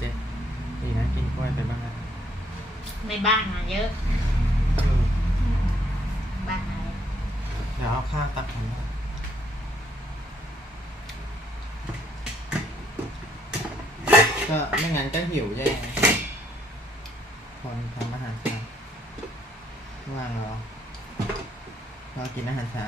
37ดีนะกินกล้วยไปบ้างนะในบ้านมาเยอะบ้านไหนเดี๋ยวเอาข้าวตักผมก็ไม่งั้นก็หิวแย่คนทำอาหารเช้าว่างเรากินอาหารเช้า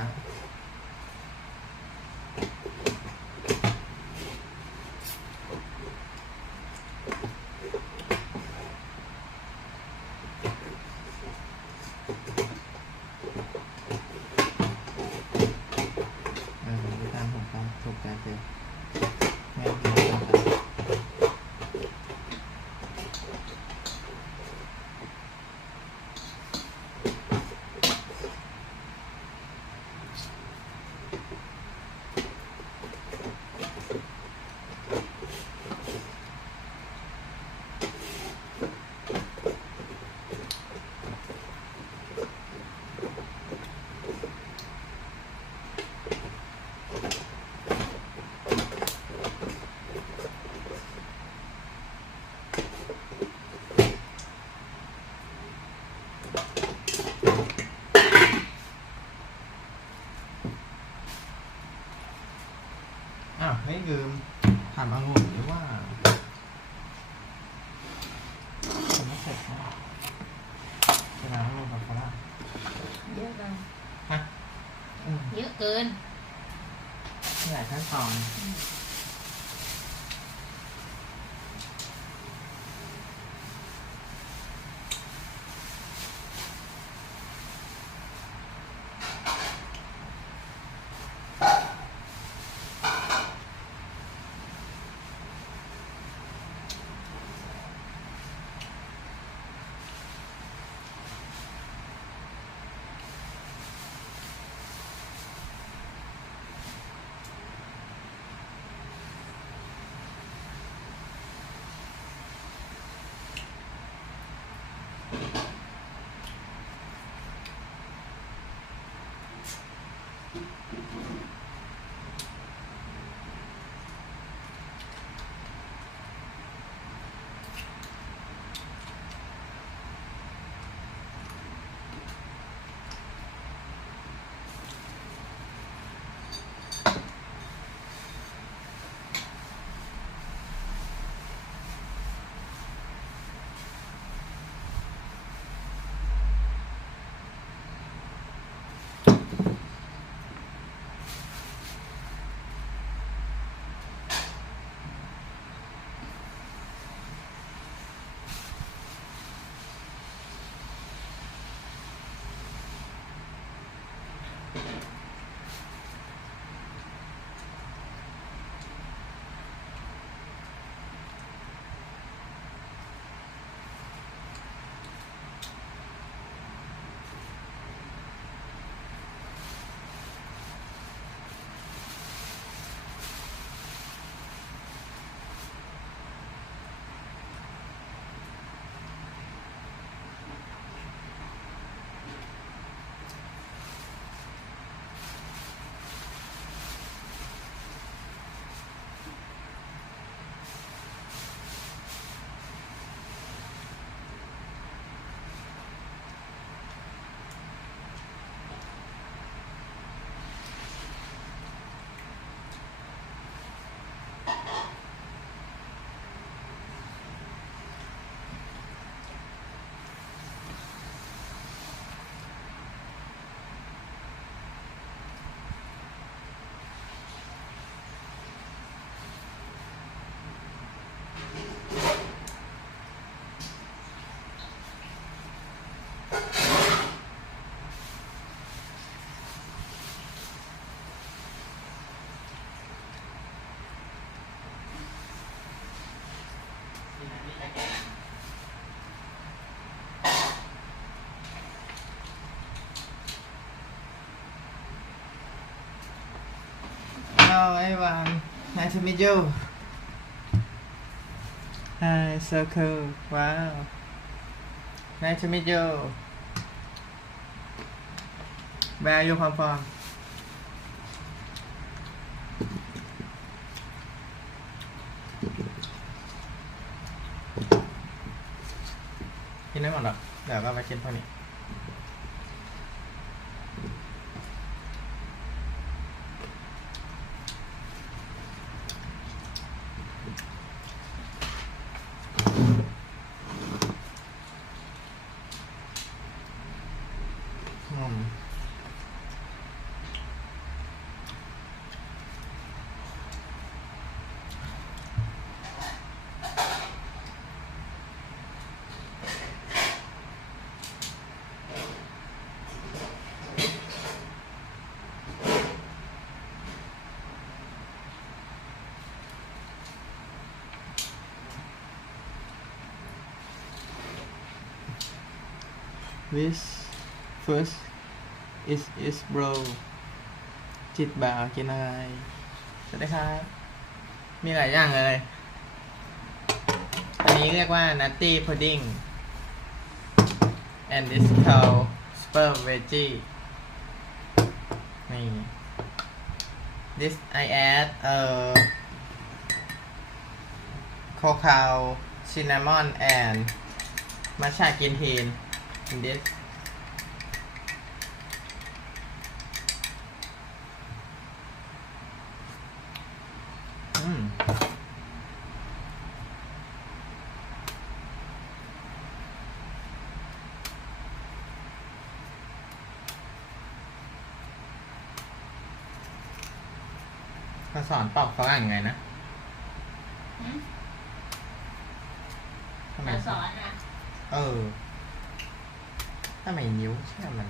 ตามผมตามถูกใจเจอแม่กินตามไม่ลืมถามองุ่นหรือว่าทำไม่เสร็จนะจะล้างลงกับเขาละเยอะเกินฮะเยอะเกินหลายขั้นตอนeveryone. Nice to meet you. Hi, so cool. Wow. Nice to meet you. Where are you come from? ดี๋ยวก็มากินพวกนี้This first is bro จิตบ่าวกินอะไรสวัสดีครับมีหลายอย่างเลยอันนี้เรียกว่า nutty pudding and this called sperm veggie นี่ this I add cocoa cinnamon and matcha green tea in thisเขาสอนปอกฝรั่งไงนะทำไม สอนอ่ะทำไมนิ้วเชื่อมัน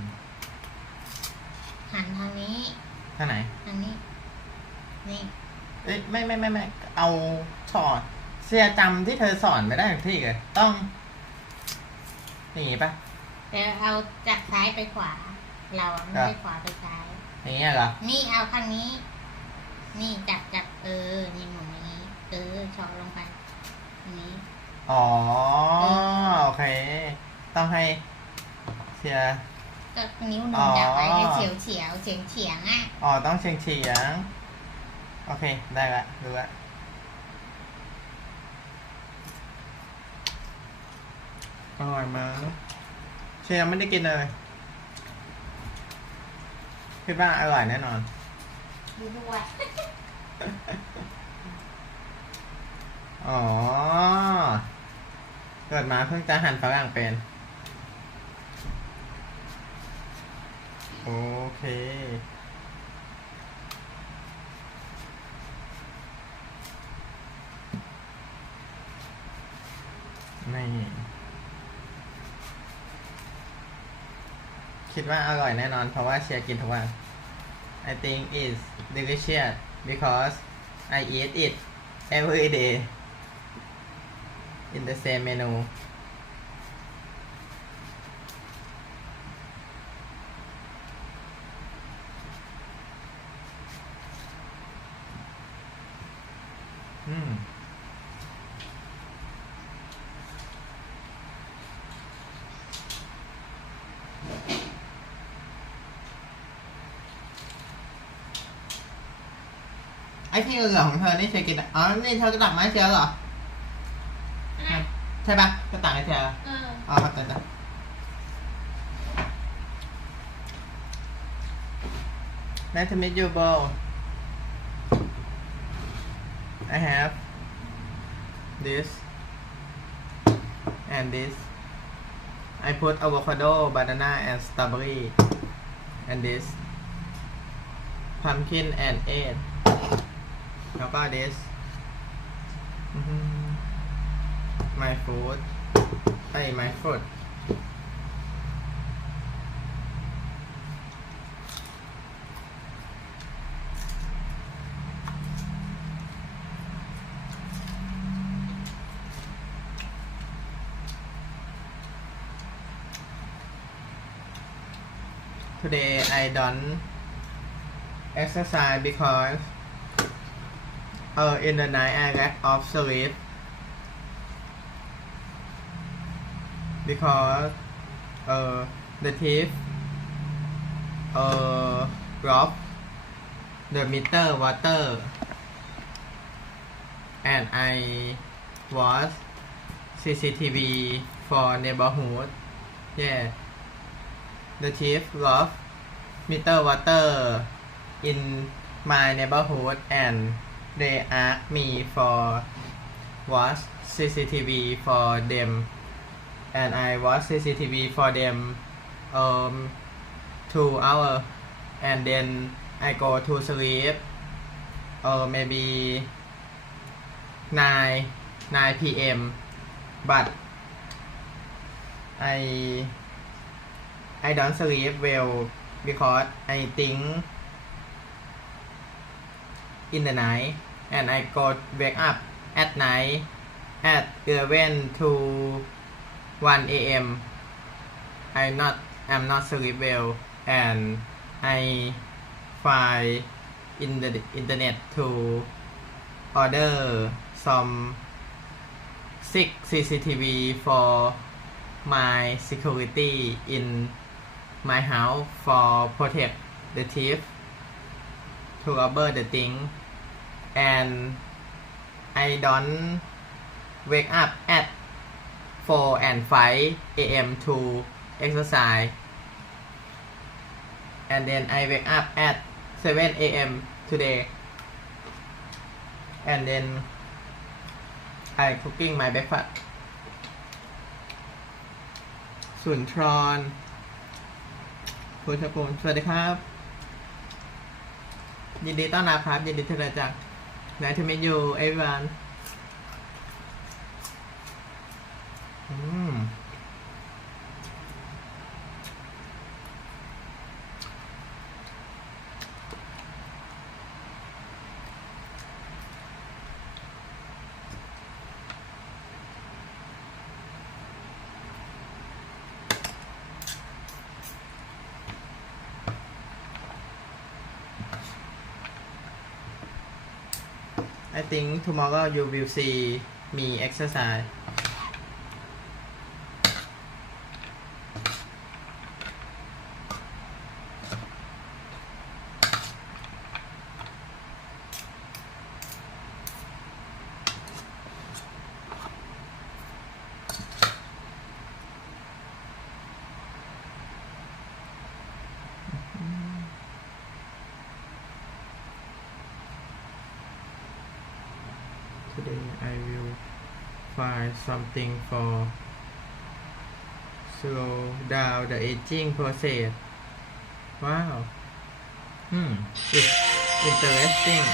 หันทางนี้ ทางไหน ทางนี้นี่ เอ้ยไม่เอาสอนเสียจำที่เธอสอนไม่ได้ทุกที่เลยต้องอย่างงี้ปะ แต่เอาจากซ้ายไปขวาเราไม่ได้ขวาไปซ้าย อย่างเงี้ยเหรอ นี่เอาข้างนี้ นี่จับนี่หมุนอย่างนี้ชอลงไปอันนี้อ๋อโอเคต้องให้เสียก็นิ้วหนึ่งจับไว้ให้เฉียวอ่ะอ๋อต้องเฉียงโอเคได้ละรู้ละอร่อยมากเชียร์ไม่ได้กินเลยคิดว่าอร่อยแน่นอนดูด้วย อ๋อเกิดมาเพิ่งจะหั่นฝรั่งเป็นโอเคไม่คิดว่าอร่อยแน่นอนเพราะว่าเชียร์กินทุกวัน I think it's delicious because I eat it every day in the same menuไอ้ที่เหลือของเธอนี่เชียร์กินอ๋อนี่เธอก็ตักมาให้เชียร์เหรอใช่ปะก็ตักให้เชียร์อ๋อครับจ้ะNice to meet you, Bo. I have this and this. I put avocado, banana, and strawberry, and this pumpkin and egg. แล้วก็ this my food my food today I don't exercise because in the night I lack of sleep because the thief rob the meter water and I watch CCTV for neighborhood yeah the thief lost meter water in my neighborhood and they asked me for watch CCTV for them and I watch CCTV for them 2 hours and then I go to sleep maybe 9 p.m. but I don't sleep well because I think in the night and I go wake up at night at 11 to 1 a.m. I'm not sleep well and I find in the internet to order some 6 CCTV for my security in my house for protect the thief to cover the thing and I don't wake up at 4 and 5 a.m. to exercise and then I wake up at 7 a.m. today and then I cooking my breakfast สุนทรพุทธพงศ์สวัสดีครับยินดีต้อนรับครับยินดีที่ได้จาก Nice to meet you everyone I think tomorrow you will see me exercise Today I will find something for slow down the aging process. Wow. It's interesting.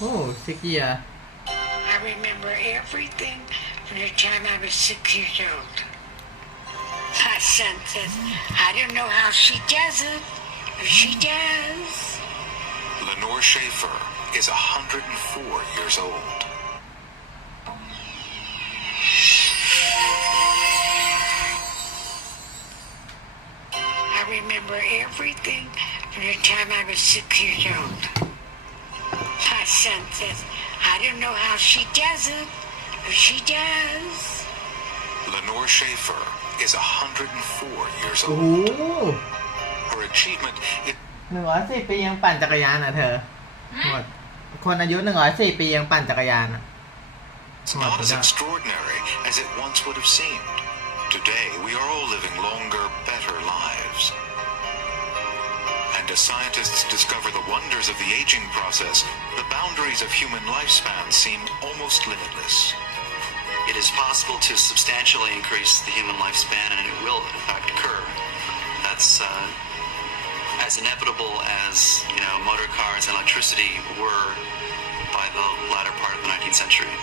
Oh, 6 years. I remember everything from the time I was 6 years old. My son says, I don't know how she does it, but she does. Lenore Schaefer is 104 years old. I remember everything from the time I was 6 years old. My son says, I don't know how she does it, but she does. Lenore Schaefer is 104 years โอ้ old. โห Her achievement is 104 ปียังปั่นจักรยานอ่ะเธอหมดคนอายุ104 ปียังปั่นจักรยานอ่ะ not as extraordinary as it once would have seemed. Today, we are all living longer, better lives. And as scientists discover the wonders of the aging process, the boundaries of human lifespan seem almost limitless. It is possible to substantially increase the human lifespan, and it will, in fact, occur. That's as inevitable as, motor cars and electricity were by the latter part of the 19th century.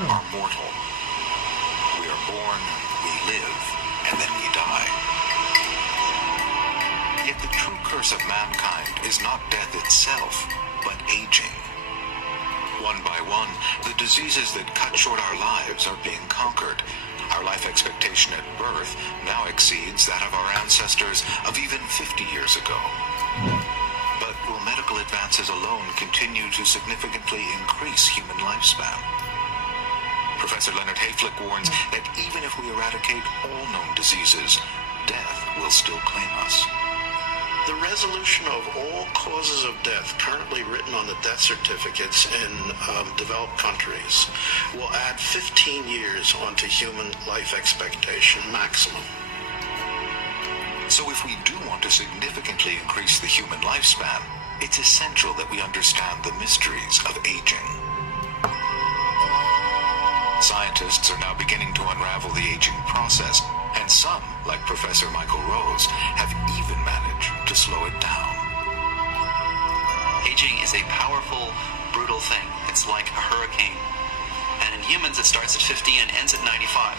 are mortal. We are born, we live, and then we die. Yet the true curse of mankind is not death itself, but aging. One by one, the diseases that cut short our lives are being conquered. Our life expectation at birth now exceeds that of our ancestors of even 50 years ago. But will medical advances alone continue to significantly increase human lifespan? Professor Leonard Hayflick warns that even if we eradicate all known diseases, death will still claim us. The resolution of all causes of death currently written on the death certificates in developed countries will add 15 years onto human life expectation maximum. So if we do want to significantly increase the human lifespan, it's essential that we understand the mysteries of aging. Scientists are now beginning to unravel the aging process, and some, like Professor Michael Rose, have even managed to slow it down. Aging is a powerful, brutal thing. It's like a hurricane. And in humans, it starts at 50 and ends at 95.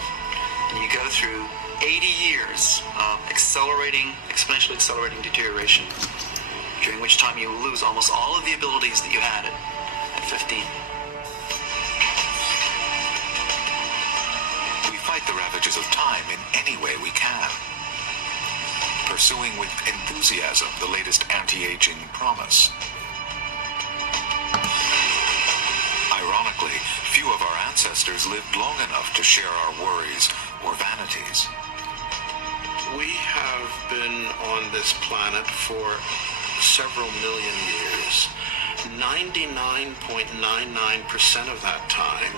And you go through 80 years of exponentially accelerating deterioration, during which time you lose almost all of the abilities that you had at 15. We fight the ravages of time in any way we can, pursuing with enthusiasm the latest anti-aging promise. Ironically, few of our ancestors lived long enough to share our worries or vanities. We have been on this planet for several million years. 99.99% of that time,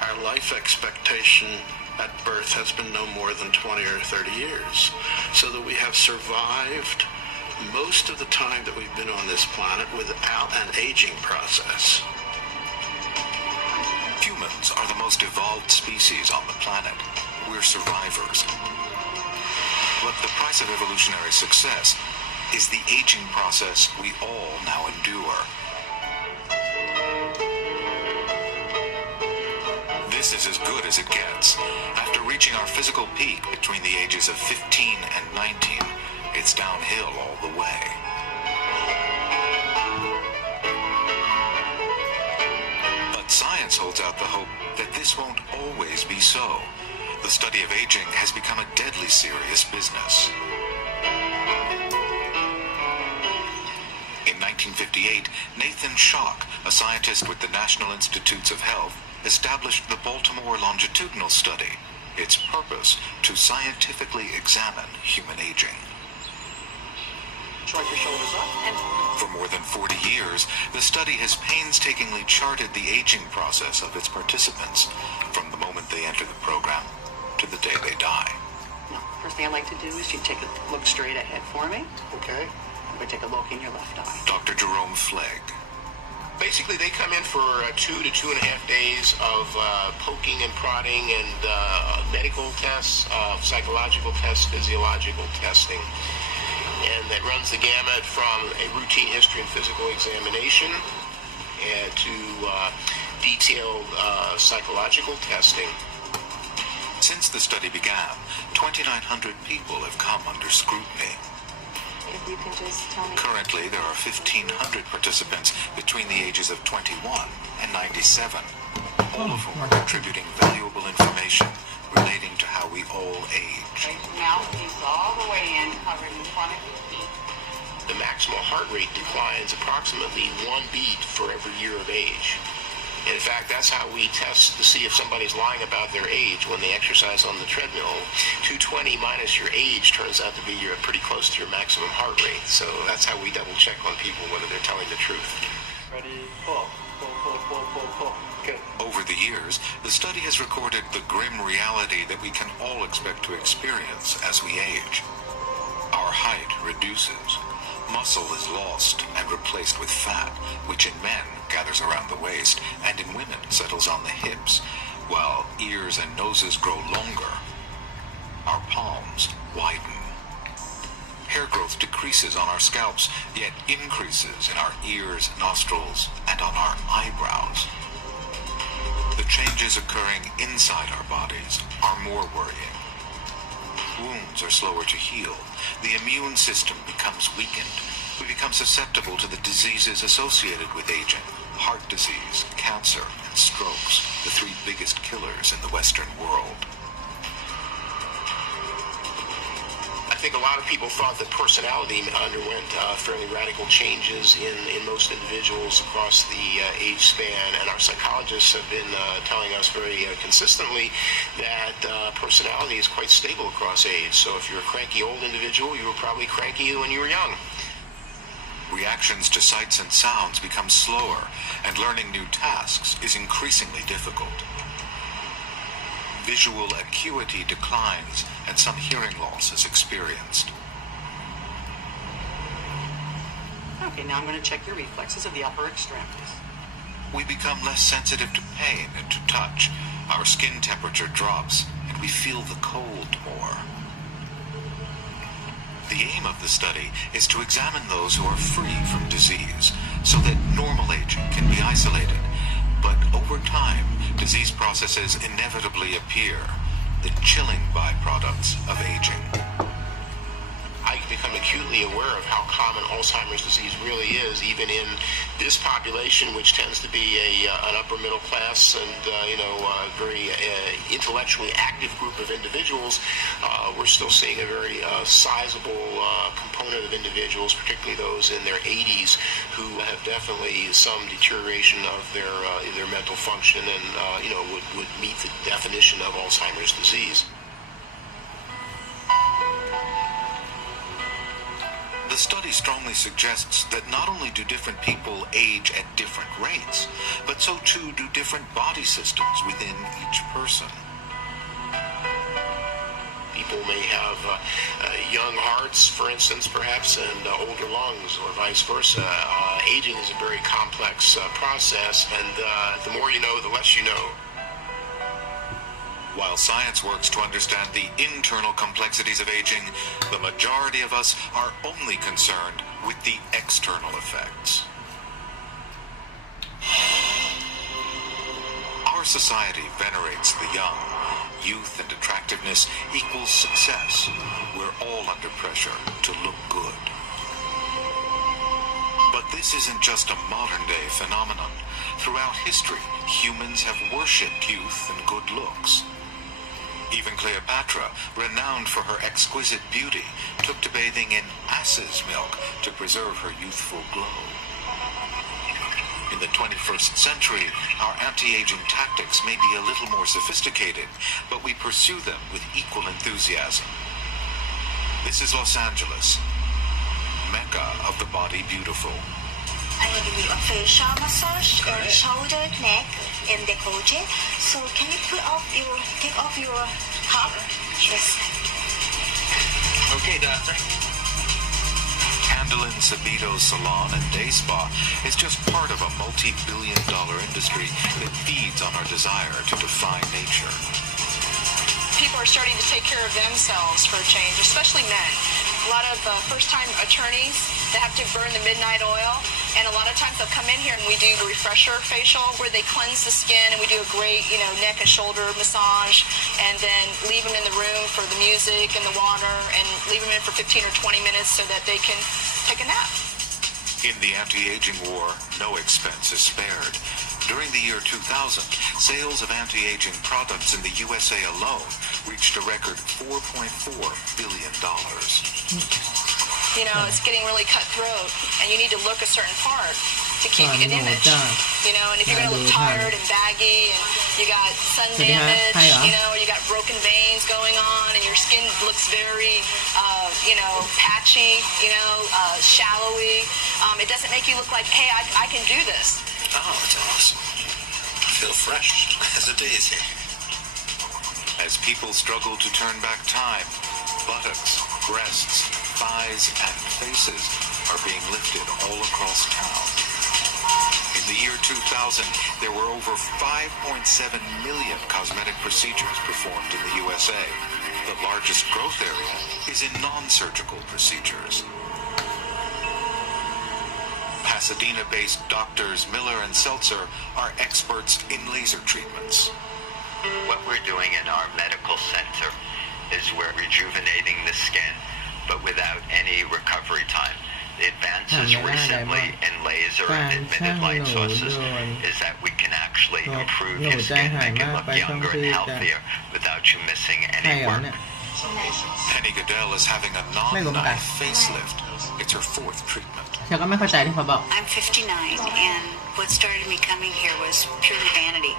our life expectation at birth has been no more than 20 or 30 years. So that we have survived most of the time that we've been on this planet without an aging process. Humans are the most evolved species on the planet. We're survivors. But the price of evolutionary success is the aging process we all now endure. This is as good as it gets. After reaching our physical peak between the ages of 15 and 19, it's downhill all the way. But science holds out the hope that this won't always be so. The study of aging has become a deadly serious business. In 1958, Nathan Schock, a scientist with the National Institutes of Health, established the Baltimore longitudinal study. Its purpose, to scientifically examine human aging. Shrug your shoulders up and... For more than 40 years, the study has painstakingly charted the aging process of its participants, from the moment they enter the program to the day they die. Now, first thing I'd like to do is you take a look straight ahead for me. Okay? I'm going to take a look in your left eye. Dr. Jerome Flegg. Basically, they come in for 2 to 2.5 days of poking and prodding and medical tests, psychological tests, physiological testing. And that runs the gamut from a routine history and physical examination and to detailed psychological testing. Since the study began, 2,900 people have come under scrutiny. If you can just tell me... Currently, there are 1,500 participants between the ages of 21 and 97, all of whom are contributing valuable information relating to how we all age. Raise your mouthpiece all the way in, covered in front of your feet. The maximal heart rate declines approximately 1 beat for every year of age. In fact, that's how we test to see if somebody's lying about their age when they exercise on the treadmill. 220 minus your age turns out to be you're pretty close to your maximum heart rate. So that's how we double check on people whether they're telling the truth. Ready, pull. Pull, pull, pull, pull, pull. Good. Over the years, the study has recorded the grim reality that we can all expect to experience as we age. Our height reduces. Muscle is lost and replaced with fat, which in men gathers around the waist and in women settles on the hips, while ears and noses grow longer. Our palms widen. Hair growth decreases on our scalps, yet increases in our ears, nostrils, and on our eyebrows. The changes occurring inside our bodies are more worrying. Wounds are slower to heal. The immune system becomes weakened. We become susceptible to the diseases associated with aging: heart disease, cancer, and strokes, the three biggest killers in the Western world. I think a lot of people thought that personality underwent fairly radical changes in most individuals across the age span, and our psychologists have been telling us very consistently that personality is quite stable across age. So if you're a cranky old individual, you were probably cranky when you were young. Reactions to sights and sounds become slower, and learning new tasks is increasingly difficult. Visual acuity declines, and some hearing loss is experienced. Okay, now I'm going to check your reflexes of the upper extremities. We become less sensitive to pain and to touch. Our skin temperature drops, and we feel the cold more. The aim of the study is to examine those who are free from disease, so that normal aging can be isolated. But over time, disease processes inevitably appear, the chilling byproducts of aging. I become acutely aware of how common Alzheimer's disease really is, even in this population, which tends to be an upper middle class and very intellectually active group of individuals. We're still seeing a very sizable component of individuals, particularly those in their 80s, who have definitely some deterioration of their mental function and would meet the definition of Alzheimer's disease. The study strongly suggests that not only do different people age at different rates, but so too do different body systems within each person. People may have young hearts, for instance, perhaps, and older lungs, or vice versa. Aging is a very complex process, and the more you know, the less you know. While science works to understand the internal complexities of aging, the majority of us are only concerned with the external effects. Our society venerates the young. Youth and attractiveness equals success. We're all under pressure to look good. But this isn't just a modern-day phenomenon. Throughout history, humans have worshipped youth and good looks. Even Cleopatra, renowned for her exquisite beauty, took to bathing in ass's milk to preserve her youthful glow. In the 21st century, our anti-aging tactics may be a little more sophisticated, but we pursue them with equal enthusiasm. This is Los Angeles, Mecca of the body beautiful. I will do a facial massage and shoulder, neck, and décolleté. So can you take off your top? Yes. Okay, doctor. Candlin Sabito Salon and Day Spa is just part of a multi-billion-dollar industry that feeds on our desire to defy nature. People are starting to take care of themselves for a change, especially men. A lot of first-time attorneys, they have to burn the midnight oil, and a lot of times they'll come in here and we do a refresher facial where they cleanse the skin, and we do a great, neck and shoulder massage, and then leave them in the room for the music and the water, and leave them in for 15 or 20 minutes so that they can take a nap. In the anti-aging war, no expense is spared. During the year 2000, sales of anti-aging products in the USA alone reached a record $4.4 billion. It's getting really cutthroat, and you need to look a certain part to keep an image. And if you're going to look tired and baggy, and you got sun damage, or you got broken veins going on, and your skin looks very, patchy, shallowy, it doesn't make you look like, hey, I can do this. Oh, it's awesome. I feel fresh as a daisy. As people struggle to turn back time, buttocks, breasts, thighs, and faces are being lifted all across town. In the year 2000, there were over 5.7 million cosmetic procedures performed in the USA. The largest growth area is in non-surgical procedures. Pasadena-based doctors Miller and Seltzer are experts in laser treatments. What we're doing in our medical center is we're rejuvenating the skin, but without any recovery time. The advances recently in laser and emitted light sources is that we can actually improve your skin, make it look younger and healthier without you missing ใช่ any เหรอ work. เนี่ย Penny Goodell is having a non-knife facelift. It's her 4th treatment. ฉันก็ไม่เข้าใจที่เขาบอก I'm 59, and what started me coming here was purely vanity.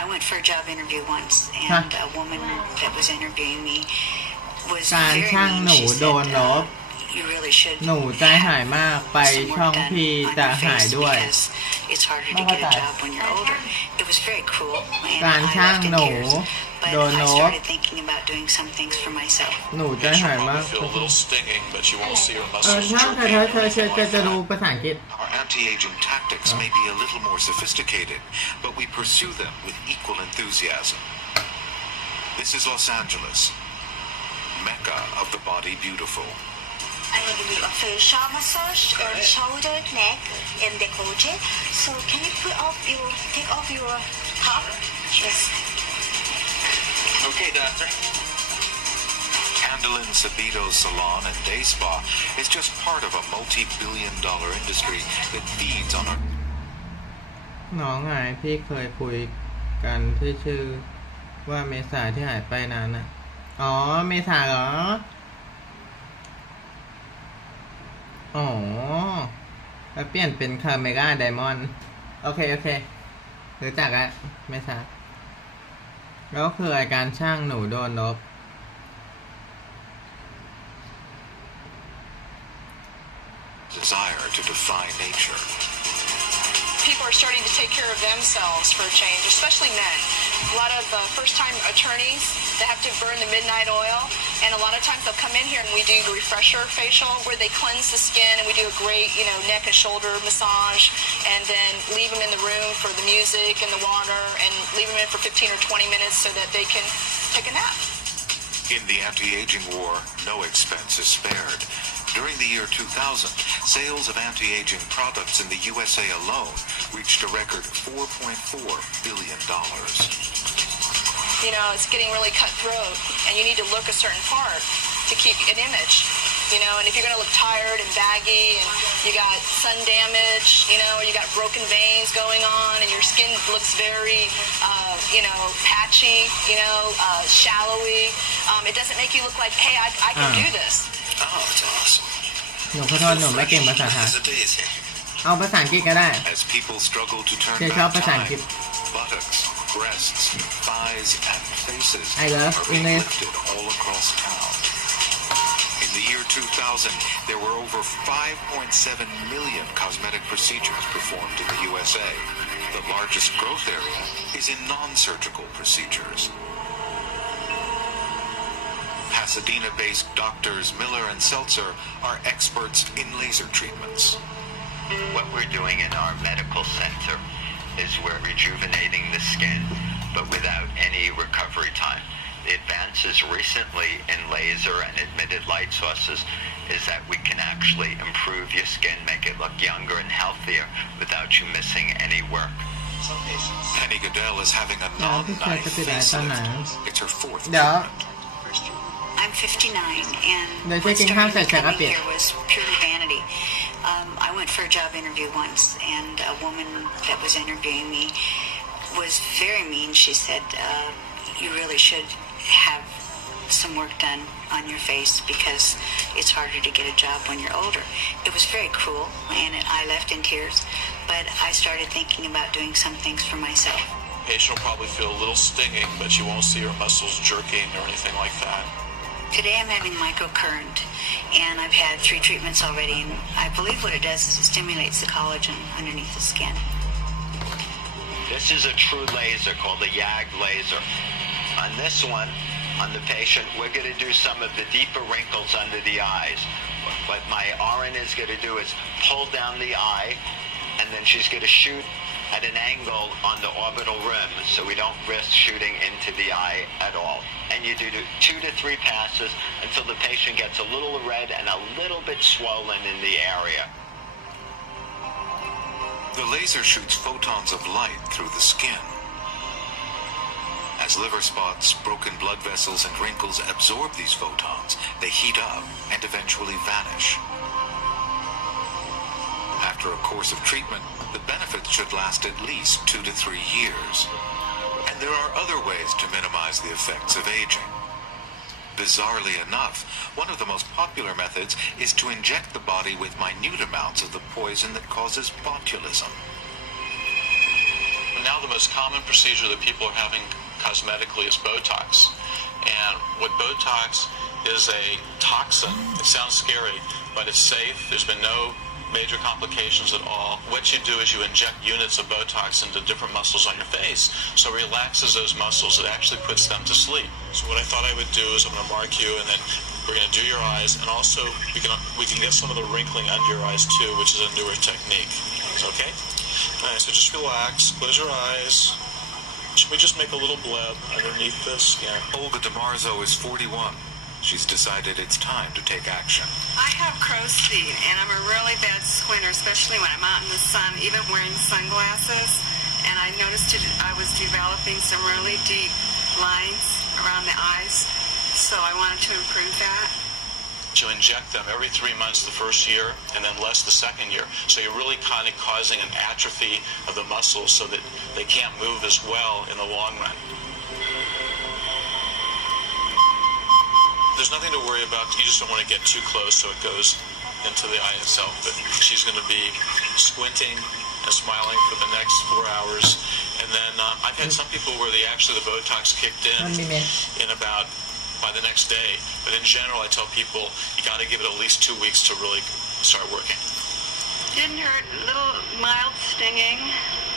I went for a job interview once, and a woman that was interviewing me was การ very ช่าง mean. หนู She โดน said, ลบ you really should หนูใจหายมากไป have ช่อง some work พี่ done on จะ your หาย face ด้วย because it's harder to get a job when you're older. It was very cruel, and การ I ช่าง left in หนู tears. But โดนล I บ started thinking about doing some things for myself. หนูใจหายมาก Feel a little stinging, but you won't see your เออ muscles ช่าง jerking. เธอจะดูภาษาอังกฤษ Our anti-aging tactics may be a little more sophisticated, but we pursue them with equal enthusiasm. This is Los Angeles, Mecca of the body beautiful. I will do a facial massage and shoulder, neck, and décolleté. So can you take off your top? Yes. Okay, doctor. Candlin Sabito's salon and day spa is just part of a multi-billion-dollar industry that feeds on our น้องไงพี่เคยคุยกันที่ชื่อว่าเมษาที่หายไปนานน่ะอ๋อเมษาเหรออ๋อแล้วเปลี่ยนเป็นคาเมก้าไดมอนด์โอเครู้จักแล้วเมษาแล้วคือรายการช่างหนูโดนลบ desire to defy nature. People are starting to take care of themselves for a change, especially men. A lot of first-time attorneys, they have to burn the midnight oil, and a lot of times they'll come in here and we do the refresher facial where they cleanse the skin and we do a great, neck and shoulder massage, and then leave them in the room for the music and the water and leave them in for 15 or 20 minutes so that they can take a nap. In the anti-aging war, no expense is spared. During the year 2000, sales of anti-aging products in the USA alone reached a record $4.4 billion. It's getting really cutthroat, and you need to look a certain part to keep an image. And if you're going to look tired and baggy, and you got sun damage, or you got broken veins going on, and your skin looks very, patchy, shallowy, it doesn't make you look like, hey, I can do this. Oh, it's awesome. หนูขอโทษหนูไม่เก่งภาษาไทย It's amazing. เอาภาษาอังกฤษก็ได้ As people struggle to turn เจ๊ชอบ back ภาษาอังกฤษ time, buttocks, breasts, thighs, and faces I love are being English. lifted all across town. In the year 2000, there were over 5.7 million cosmetic procedures performed in the USA. The largest growth area is in non-surgical procedures. Pasadena-based doctors Miller and Seltzer are experts in laser treatments. What we're doing in our medical center is we're rejuvenating the skin, but without any recovery time. The advances recently in laser and emitted light sources is that we can actually improve your skin, make it look younger and healthier without you missing any work. Penny Goodell is having a non-knife facelift. It's her 4th เดี๋ยว treatment. I'm 59, and They're what taking started me half-size coming therapy. here was purely vanity. I went for a job interview once, and a woman that was interviewing me was very mean. She said, you really should have some work done on your face because it's harder to get a job when you're older. It was very cruel, and I left in tears, but I started thinking about doing some things for myself. Patient will probably feel a little stinging, but you won't see her muscles jerking or anything like that. Today I'm having microcurrent, and I've had 3 treatments already, and I believe what it does is it stimulates the collagen underneath the skin. This is a true laser called a YAG laser. On this one, on the patient, we're going to do some of the deeper wrinkles under the eyes. What my RN is going to do is pull down the eye, and then she's going to shoot at an angle on the orbital rim so we don't risk shooting into the eye at all. And you do 2 to 3 passes until the patient gets a little red and a little bit swollen in the area. The laser shoots photons of light through the skin. As liver spots, broken blood vessels, and wrinkles absorb these photons, they heat up and eventually vanish. After a course of treatment, the benefits should last at least 2 to 3 years. And there are other ways to minimize the effects of aging. Bizarrely enough, one of the most popular methods is to inject the body with minute amounts of the poison that causes botulism. Now the most common procedure that people are having cosmetically is Botox. And what Botox is a toxin. It sounds scary, but it's safe. There's been no major complications at all. What you do is you inject units of Botox into different muscles on your face, so it relaxes those muscles. It actually puts them to sleep. So what I thought I would do is I'm going to mark you, and then we're going to do your eyes, and also we can get some of the wrinkling under your eyes too, which is a newer technique. Okay? All right, so just relax, close your eyes. Should we just make a little bleb underneath this? Yeah. Olga DeMarzo is 41. She's decided it's time to take action. I have crow's feet, and I'm a really bad squinter, especially when I'm out in the sun, even wearing sunglasses. And I noticed I was developing some really deep lines around the eyes, so I wanted to improve that. You inject them every 3 months the first year, and then less the second year. So you're really kind of causing an atrophy of the muscles so that they can't move as well in the long run. There's nothing to worry about. You just don't want to get too close so it goes into the eye itself. But she's going to be squinting and smiling for the next 4 hours. And then I've had some people where the Botox kicked in about by the next day. But in general, I tell people you got to give it at least 2 weeks to really start working. Didn't hurt, a little mild stinging,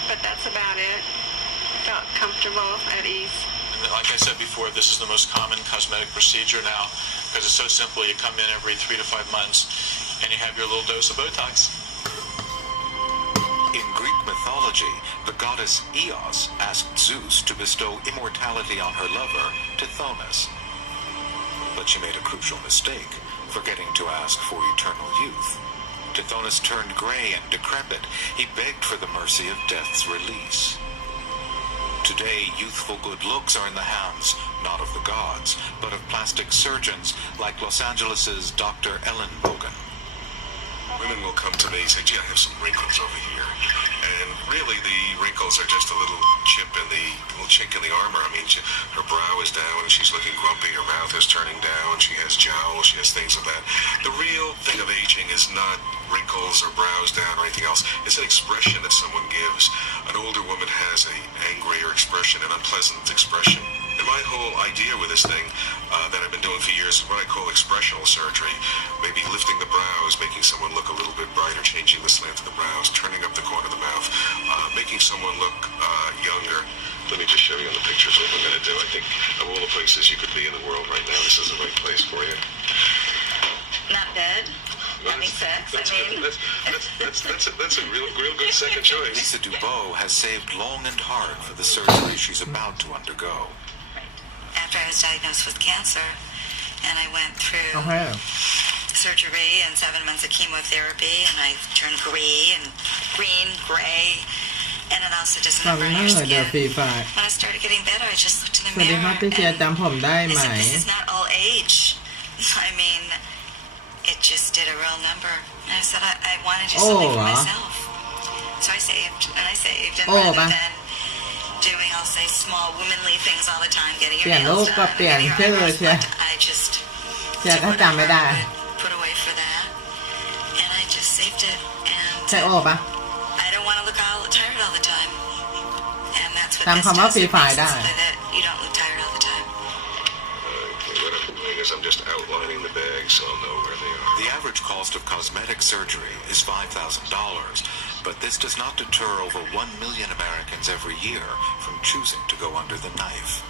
but that's about it. Felt comfortable, at ease. And like I said before, this is the most common cosmetic procedure now because it's so simple. You come in every 3 to 5 months and you have your little dose of Botox. In Greek mythology, the goddess Eos asked Zeus to bestow immortality on her lover, Tithonus. But she made a crucial mistake, forgetting to ask for eternal youth. Tithonus turned gray and decrepit. He begged for the mercy of death's release. Today, youthful good looks are in the hands, not of the gods, but of plastic surgeons like Los Angeles' Dr. Ellen Bogan. Women will come to me and say, gee, I have some wrinkles over here. And really, the wrinkles are just a little chip in the, little chink in the armor. I mean, her brow is down and she's looking grumpy. Her mouth is turning down. She has jowls. She has things of that. The real thing of aging is not wrinkles or brows down or anything else. It's an expression that someone gives. An older woman has an angrier expression, an unpleasant expression. And my whole idea with this thing that I've been doing for years is what I call expressional surgery. Maybe lifting the brows, making someone look a little bit brighter, changing the slant of the brows, turning up the corner of the mouth, making someone look younger. Let me just show you on the pictures what I'm going to do. I think of all the places you could be in the world right now, this is the right place for you. Not bad. Having sex, that's a real good second choice. Lisa Dubois has saved long and hard for the surgery she's about to undergo. After I was diagnosed with cancer, and I went through surgery and 7 months of chemotherapy, and I turned gray, and it also doesn't burn your skin. When I started getting better, I just looked in the mirror and I said, this is not all age. I mean, it just did a real number. And I said, I want to do something for myself. So I saved, and rather than doing, I'll say, small womanly things all the time, getting your nails done, getting your eyebrows plucked, I just took what I put away for that, and I just saved it, and I don't want to look all tired all the time, and that's what this does, it makes it so that you don't look tired all the time. What I'm doing is I'm just outlining the bags so I'll know where they are. The average cost of cosmetic surgery is $5,000, but this does not deter over 1 million Americans every year from choosing to go under the knife.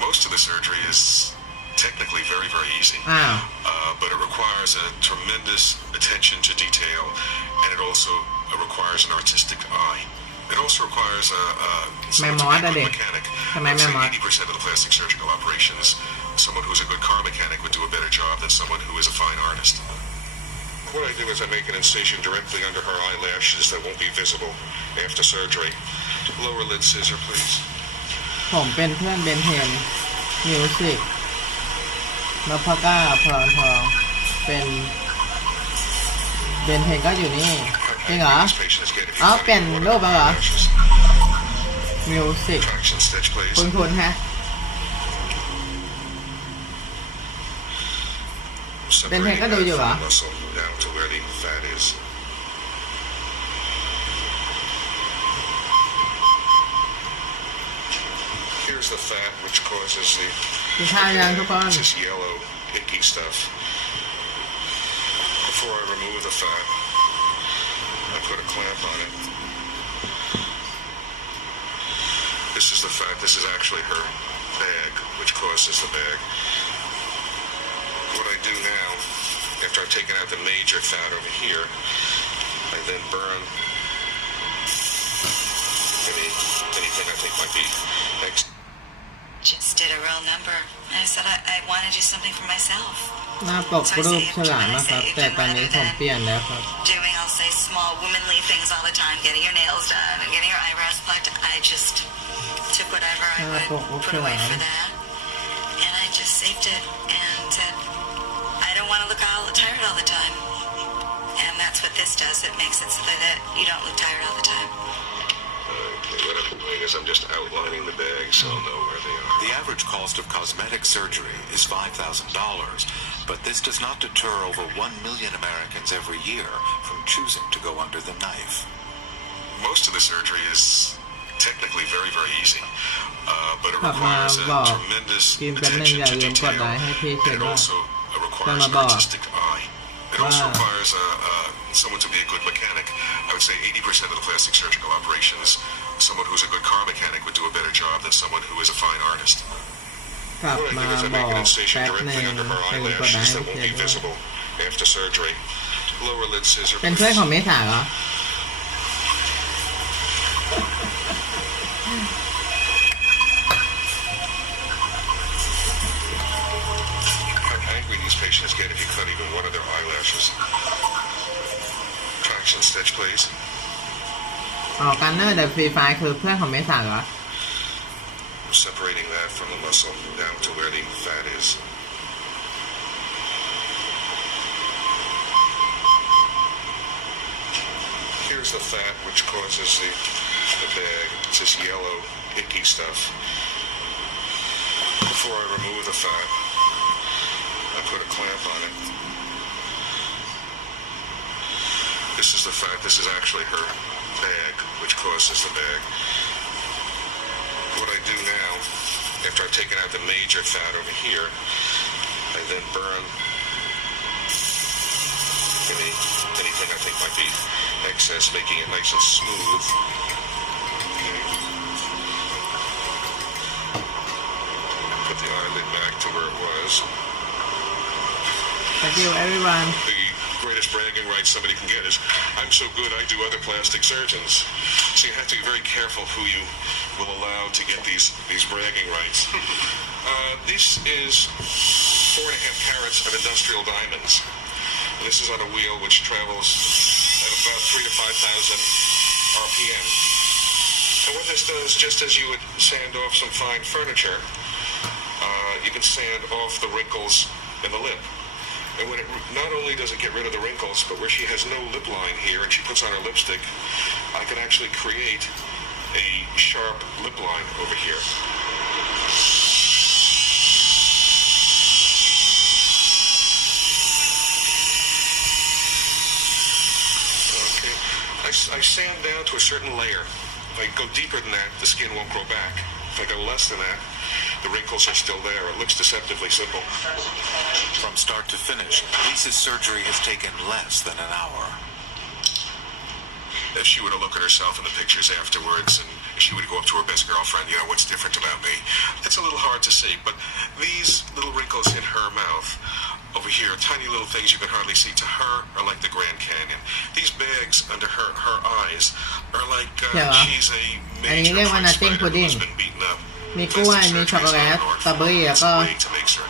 Most of the surgery is technically very, very easy, but it requires a tremendous attention to detail, and it also requires an artistic eye. It also requires someone to be a good mechanic. I would say 80% of the plastic surgical operations, someone who's a good car mechanic would do a better job than someone who is a fine artist. What I do is I make an incision directly under her eyelashes that won't be visible after surgery. Lower lid scissor, please. ผมเป็นเพื่อนเบนเทนมิวสิกนพก้าพรทองเป็นเบนเทนก็อยู่นี่จริงเหรออ๋อเปลี่ยนรูปแล้วเหรอมิวสิกคุ้นๆฮะเบนเทนก็ดูอยู่เหรอHere's the fat which causes the this yellow icky stuff. Before I remove the fat, I put a clamp on it. This is the fat. This is actually her bag, which causes the bag. What I do now, after I've taken out the major fat over here, I then burn anything I think might be next. Just did a real number. And I said I want to do something for myself. หน้าปกรูปฉลาดนะครับแต่ตอนนี้ผมเปลี่ยนแล้วครับ Doing, I'll say, small womanly things all the time, getting your nails done and getting your eyebrows plucked. I just took whatever I would put away for that, and I just saved it and said, I don't want to look all tired all the time. And that's what this does. It makes it so that you don't look tired all the time. What I'm doing is I'm just outlining the bags so I'll know where they are. The average cost of cosmetic surgery is $5,000, but this does not deter over 1 million Americans every year from choosing to go under the knife. Most of the surgery is technically very, very easy, but it requires a tremendous attention to detail, and it also requires an artistic eye. It also requires someone to be a good mechanic. I would say 80% of the plastic surgical operations, someone who's a good car mechanic would do a better job than someone who is a fine artist. What I do is I make an incision directly under her eyelashes that won't be visible after surgery. Lower lid scissor. เป็นเพื่อนของเมษาเหรอ How angry these patients get if you cut even one of their eyelashes. Traction stitch, please. อ๋อกันเนอร์เดอะฟรีไฟคือเพื่อนของเมษาเหรอ Separating that from the muscle down to where the fat is. Here's the fat which causes the bag. It's this yellow, icky stuff. Before I remove the fat, I put a clamp on it. This is the fat. This is actually her bag, which causes the bag. What I do now, after I've taken out the major fat over here, I then burn anything I think might be excess, making it nice and smooth. Put the eyelid back to where it was. Thank you everyone. The greatest bragging rights somebody can get is, I'm so good I do other plastic surgeons. So you have to be very careful who you will allow to get these bragging rights. This is 4.5 carats of industrial diamonds. And this is on a wheel which travels at about 3,000 to 5,000 RPM. And what this does, just as you would sand off some fine furniture, you can sand off the wrinkles in the lip. And when not only does it get rid of the wrinkles, but where she has no lip line here and she puts on her lipstick, I can actually create a sharp lip line over here. Okay, I sand down to a certain layer. If I go deeper than that, the skin won't grow back. If I go less than that, the wrinkles are still there. It looks deceptively simple. From start to finish, Lisa's surgery has taken less than an hour. If she were to look at herself in the pictures afterwards and she would go up to her best girlfriend, you know, what's different about me? It's a little hard to see, but these little wrinkles in her mouth over here, tiny little things you can hardly see, to her are like the Grand Canyon. These bags under her eyes are like she's a major prize fighter who's been beaten up. มีกล้วยมีช็อกโกแลตสตรอเบอรี่แล้วก็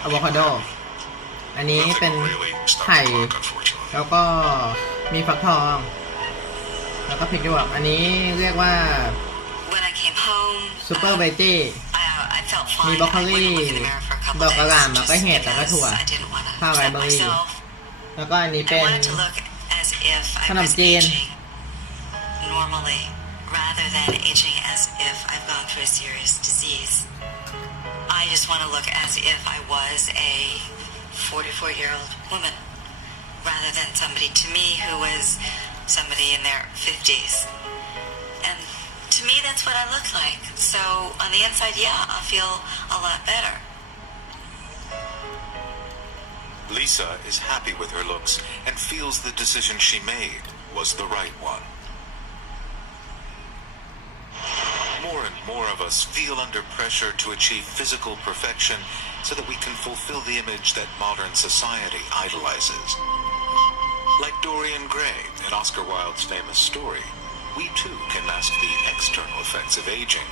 อะโวคาโด อันนี้เป็นไข่ แล้วก็มีฟักทองแล้วก็พริกหยวกอันนี้เรียกว่า When I came home, ซูเปอร์เวจี้ I felt มี fine. บรอกโค I ลี wouldn't look in the mirror for a couple ดอกกระห days ล่ำแล้วก็ just เห็ดแล้วก็ because ถั่ว I didn't want to ข้าวไร upset เบอรี่ myself. แล้วก็อันนี้ I เป็น wanted to look as if ข I นม was จีน aging normally rather than aging as if I've gone through a serious disease. I just want to look as if I was a 44-year-old woman rather than somebody to me who was somebody in their 50s. And to me, that's what I look like. So on the inside, yeah, I feel a lot better. Lisa is happy with her looks and feels the decision she made was the right one. More and more of us feel under pressure to achieve physical perfection so that we can fulfill the image that modern society idolizes. Like Dorian Gray in Oscar Wilde's famous story, we too can mask the external effects of aging,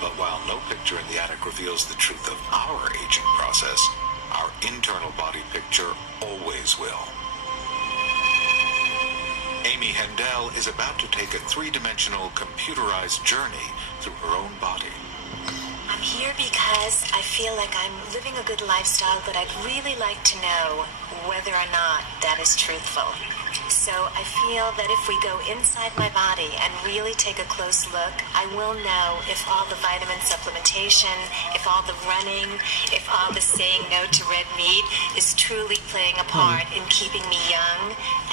but while no picture in the attic reveals the truth of our aging process, our internal body picture always will. Amy Hendel is about to take a three-dimensional computerized journey through her own body. I'm here because I feel like I'm living a good lifestyle, but I'd really like to know whether or not that is truthful. So I feel that if we go inside my body and really take a close look, I will know if all the vitamin supplementation, if all the running, if all the saying no to red meat is truly playing a part in keeping me young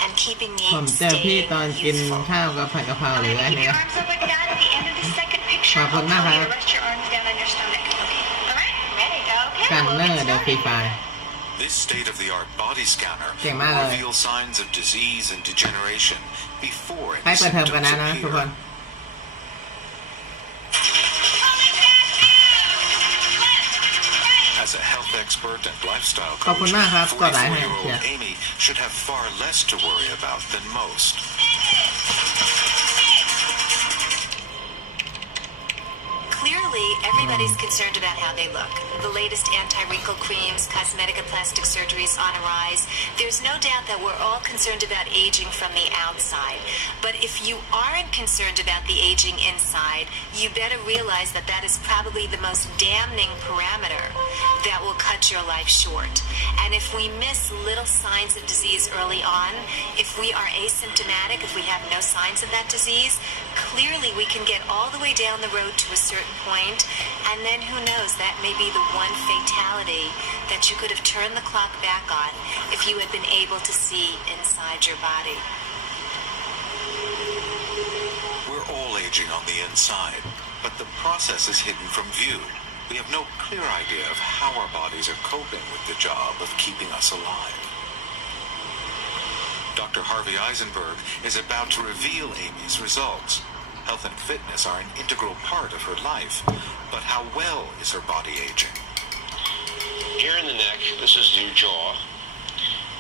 and keeping me ผมเจอพี่ staying ตอนกิน youthful. ข้าวกับผัดกะเพราหรืออะไร Keep เนี้ your ย arms up like that at the end of the second picture. ขอบคุณมากครับ I'll tell you to rest your arms down on your stomach. Okay. All right. Ready? Okay. กัน We'll เนอ get ร์เดอะฟรี started. ไฟ This state-of-the-art body scanner เก่งมากเลย reveals signs of disease and degeneration before ให้ any เปิดเทอมกัน symptoms นะทุกคน appear. As a health expert and lifestyle ขอบคุณ coach, มากครับกดไลค์ให้ 44-year-old เชียร์ Amy should have far less to worry about than most. Clearly, everybody's concerned about how they look. The latest anti-wrinkle creams, cosmetic and plastic surgeries on a rise. There's no doubt that we're all concerned about aging from the outside. But if you aren't concerned about the aging inside, you better realize that that is probably the most damning parameter that will cut your life short. And if we miss little signs of disease early on, if we are asymptomatic, if we have no signs of that disease, clearly we can get all the way down the road to a certain point, and then who knows, that may be the one fatality that you could have turned the clock back on if you had been able to see inside your body. We're all aging on the inside, but the process is hidden from view. We have no clear idea of how our bodies are coping with the job of keeping us alive. Dr. Harvey Eisenberg is about to reveal Amy's results. Health and fitness are an integral part of her life, but how well is her body aging? Here in the neck, this is your jaw,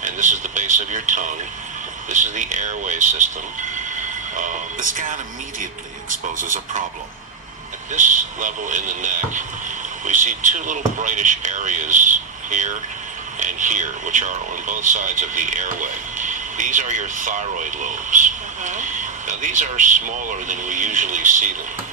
and this is the base of your tongue. This is the airway system. The scan immediately exposes a problem. At this level in the neck, we see two little brightish areas here and here, which are on both sides of the airway. These are your thyroid lobes. Now, these are smaller than we usually see them,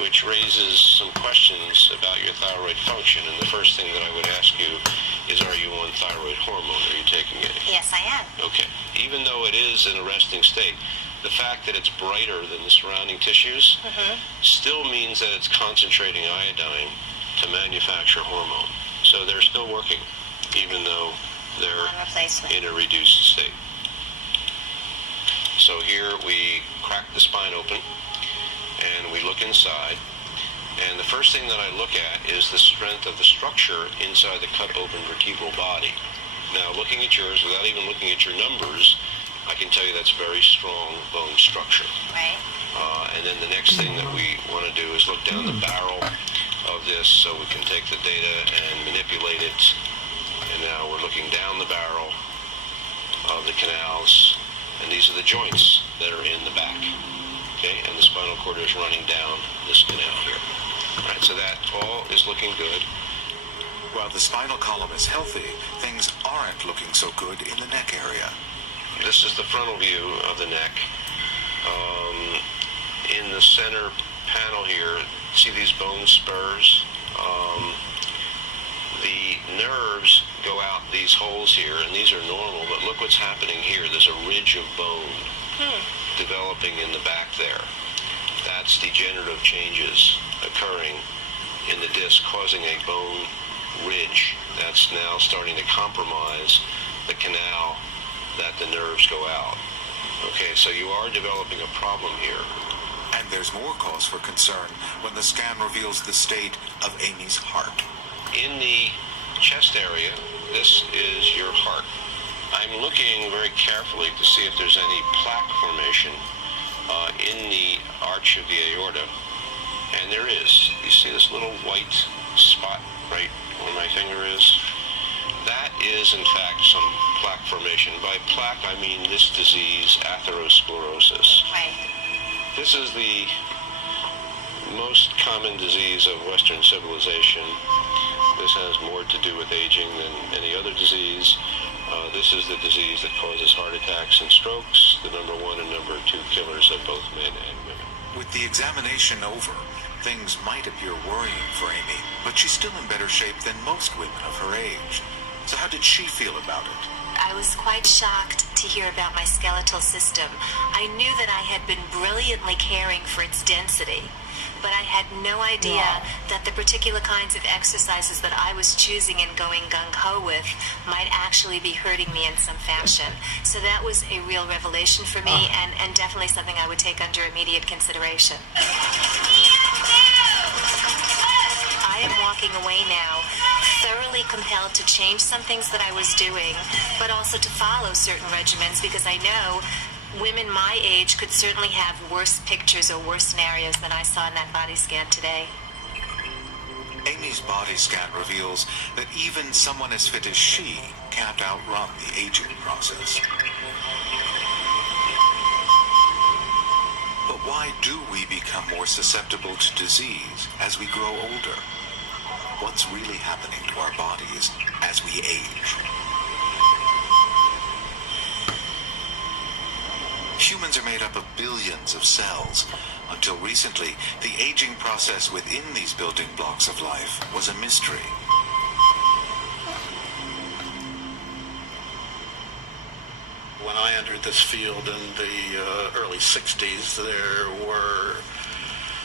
which raises some questions about your thyroid function. And the first thing that I would ask you is, are you on thyroid hormone? Are you taking any? Yes, I am. Okay. Even though it is in a resting state, the fact that it's brighter than the surrounding tissues still means that it's concentrating iodine to manufacture hormone. So they're still working, even though they're in a reduced state. So here we crack the spine open and we look inside, and the first thing that I look at is the strength of the structure inside the cut open vertebral body. Now, looking at yours without even looking at your numbers, I can tell you that's very strong bone structure. Right. And then the next thing that we want to do is look down the barrel of this so we can take the data and manipulate it. And now we're looking down the barrel of the canals, and these are the joints that are in the back. Okay, and the spinal cord is running down this canal here. All right, so that all is looking good. While the spinal column is healthy, things aren't looking so good in the neck area. This is the frontal view of the neck. In the center panel here, see these bone spurs? The nerves go out these holes here, and these are normal, but look what's happening here. There's a ridge of bone developing in the back there. That's degenerative changes occurring in the disc, causing a bone ridge that's now starting to compromise the canal that the nerves go out. Okay, so you are developing a problem here. And there's more cause for concern when the scan reveals the state of Amy's heart. In the chest area, this is your heart. I'm looking very carefully to see if there's any plaque formation in the arch of the aorta, and there is. You see this little white spot right where my finger is? That is, in fact, some plaque formation. By plaque, I mean this disease, atherosclerosis. Right. This is the most common disease of Western civilization. This has more to do with aging than any other disease. This is the disease that causes heart attacks and strokes, the number 1 and number 2 killers of both men and women. With the examination over, things might appear worrying for Amy, but she's still in better shape than most women of her age. So how did she feel about it? I was quite shocked to hear about my skeletal system. I knew that I had been brilliantly caring for its density, but I had no idea that the particular kinds of exercises that I was choosing and going gung-ho with might actually be hurting me in some fashion. So that was a real revelation for me, and definitely something I would take under immediate consideration. I am walking away now, thoroughly compelled to change some things that I was doing, but also to follow certain regimens, because I know women my age could certainly have worse pictures or worse scenarios than I saw in that body scan today. Amy's body scan reveals that even someone as fit as she can't outrun the aging process. But why do we become more susceptible to disease as we grow older? What's really happening to our bodies as we age? Humans are made up of billions of cells. Until recently, the aging process within these building blocks of life was a mystery. When I entered this field in the early 60s, there were,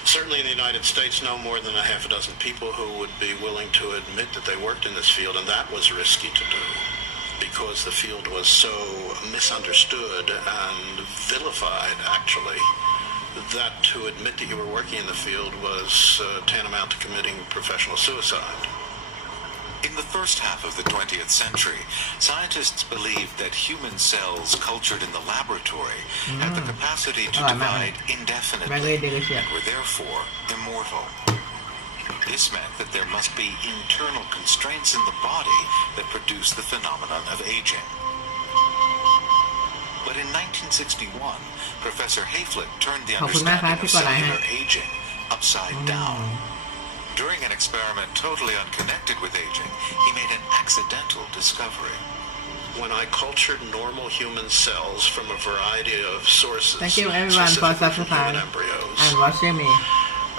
certainly in the United States, no more than a half a dozen people who would be willing to admit that they worked in this field, and that was risky to do, because the field was so misunderstood and vilified, actually, that to admit that you were working in the field was tantamount to committing professional suicide. In the first half of the 20th century, scientists believed that human cells cultured in the laboratory had the capacity to divide indefinitely and were therefore immortal. This meant that there must be internal constraints in the body that produce the phenomenon of aging. But in 1961, Professor Hayflick turned the understanding of cellular aging upside down. During an experiment totally unconnected with aging, he made an accidental discovery. When I cultured normal human cells from a variety of sources, Thank you everyone for subscribing and watching me.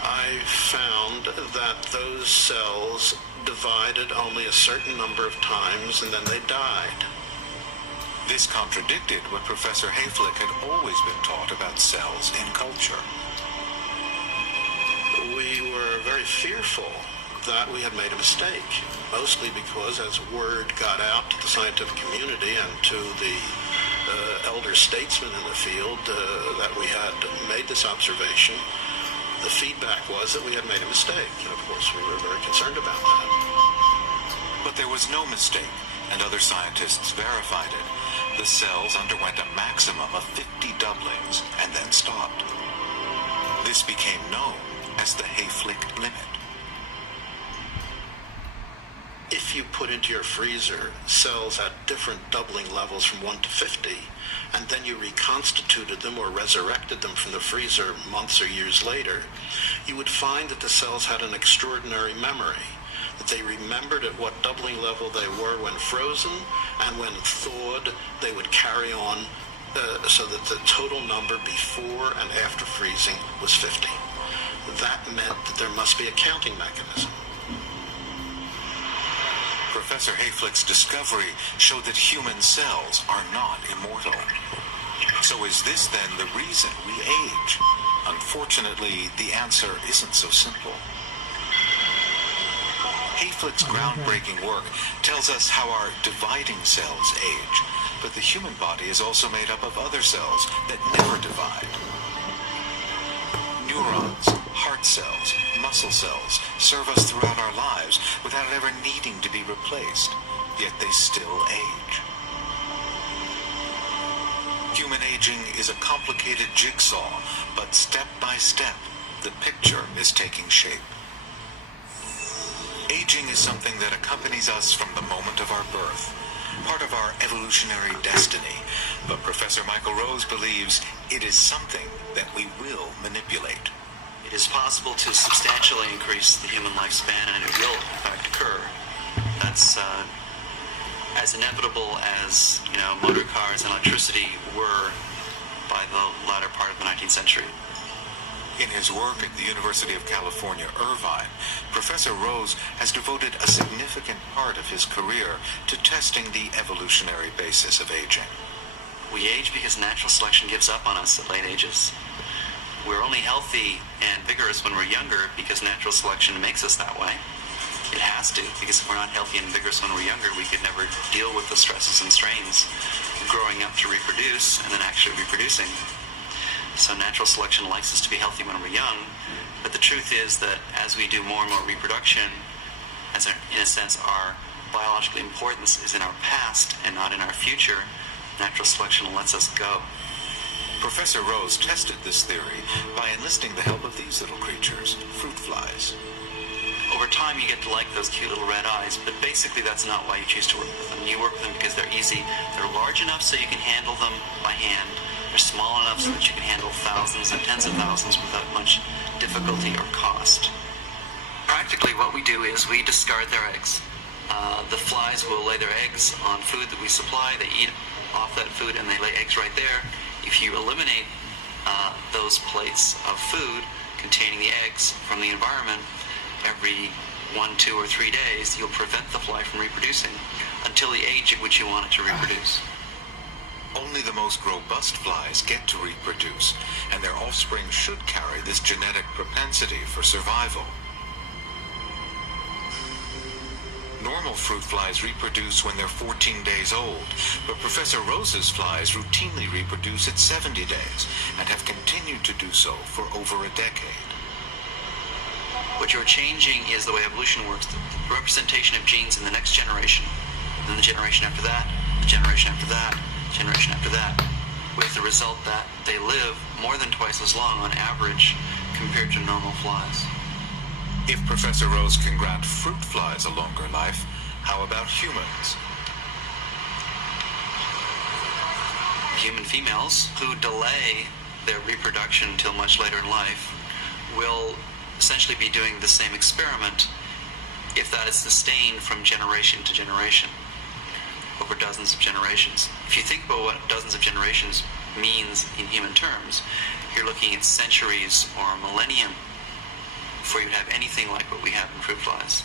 I found that those cells divided only a certain number of times and then they died. This contradicted what Professor Hayflick had always been taught about cells in culture. We were very fearful that we had made a mistake, mostly because as word got out to the scientific community and to the elder statesmen in the field that we had made this observation, the feedback was that we had made a mistake, and of course we were very concerned about that. But there was no mistake, and other scientists verified it. The cells underwent a maximum of 50 doublings and then stopped. This became known as the Hayflick limit. If you put into your freezer cells at different doubling levels from 1 to 50, and then you reconstituted them or resurrected them from the freezer months or years later, you would find that the cells had an extraordinary memory. that they remembered at what doubling level they were when frozen, and when thawed, they would carry on so that the total number before and after freezing was 50. That meant that there must be a counting mechanism. Professor Hayflick's discovery showed that human cells are not immortal. So is this then the reason we age? Unfortunately, the answer isn't so simple. Hayflick's groundbreaking work tells us how our dividing cells age, but the human body is also made up of other cells that never divide. Neurons, heart cells, muscle cells serve us throughout our lives without ever needing to be replaced, yet they still age. Human aging is a complicated jigsaw, but step by step, the picture is taking shape. Aging is something that accompanies us from the moment of our birth, part of our evolutionary destiny, but Professor Michael Rose believes it is something that we will manipulate. It is possible to substantially increase the human lifespan, and it will, in fact, occur. That's as inevitable as, motor cars and electricity were by the latter part of the 19th century. In his work at the University of California, Irvine, Professor Rose has devoted a significant part of his career to testing the evolutionary basis of aging. We age because natural selection gives up on us at late ages. We're only healthy and vigorous when we're younger because natural selection makes us that way. It has to, because if we're not healthy and vigorous when we're younger, we could never deal with the stresses and strains of growing up to reproduce and then actually reproducing. So natural selection likes us to be healthy when we're young, but the truth is that as we do more and more reproduction, in a sense our biological importance is in our past and not in our future, natural selection lets us go. Professor Rose tested this theory by enlisting the help of these little creatures, fruit flies. Over time you get to like those cute little red eyes, but basically that's not why you choose to work with them. You work with them because they're easy. They're large enough so you can handle them by hand. They're small enough so that you can handle thousands and tens of thousands without much difficulty or cost. Practically what we do is we discard their eggs. The flies will lay their eggs on food that we supply. They eat off that food and they lay eggs right there. If you eliminate those plates of food containing the eggs from the environment, every 1, 2, or 3 days, you'll prevent the fly from reproducing until the age at which you want it to reproduce. Only the most robust flies get to reproduce, and their offspring should carry this genetic propensity for survival. Normal fruit flies reproduce when they're 14 days old, but Professor Rose's flies routinely reproduce at 70 days and have continued to do so for over a decade. What you're changing is the way evolution works, the representation of genes in the next generation, then the generation after that, the generation after that, generation after that, with the result that they live more than twice as long on average compared to normal flies. If Professor Rose can grant fruit flies a longer life, how about humans? Human females who delay their reproduction until much later in life will essentially be doing the same experiment if that is sustained from generation to generation over dozens of generations. If you think about what dozens of generations means in human terms, you're looking at centuries or a millennium before you have anything like what we have in fruit flies.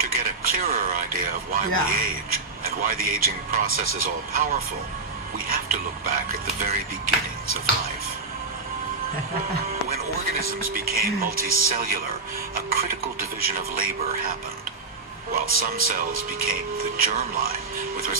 To get a clearer idea of why we age and why the aging process is all powerful, we have to look back at the very beginnings of life. When organisms became multicellular, a critical division of labor happened. While some cells became the germline with